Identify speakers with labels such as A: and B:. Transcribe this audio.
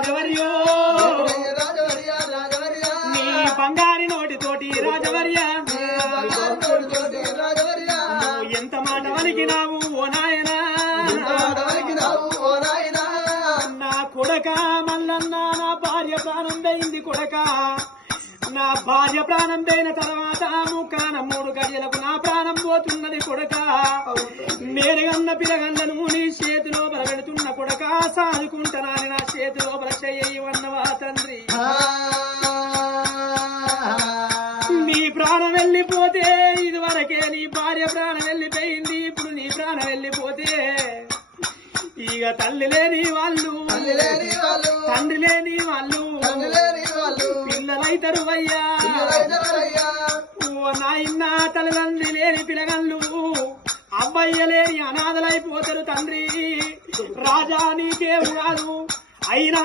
A: రాజవర్యో. నీ బంగారి నోటితోటి రాజవర్య.
B: రాజవర్య
A: ఎంత మాట వలికినావు ఓ నాయనా. నా కొడక మల్లన్న నా భార్య ప్రాణం పోయింది కొడక. నా భార్య ప్రాణం తర్వాత ముఖాన మూడు గడియలకు నా ప్రాణం పోతున్నది కొడక. నేరుగన్న పిలగండ్లను నీ చేతిలో బలబెడుతున్న కొడక. సాదుకుంటానని నా బల చేయవన్నవా తండ్రి. నీ ప్రాణం వెళ్ళిపోతే ఇదివరకే నీ భార్య ప్రాణం వెళ్ళిపోయింది ఇప్పుడు నీ ప్రాణం వెళ్ళిపోతే ఇక తల్లి లేని వాళ్ళు
B: తల్లి లేని వాళ్ళు
A: తండ్రి లేని వాళ్ళు పిల్లలైతరు అయ్యా. నాయన్న తల్లిదండ్రి లేని పిలగళ్ళు అవ్వయ్య లేని అనాథలైపోతారు తండ్రి. రాజా నీకేం కాదు China?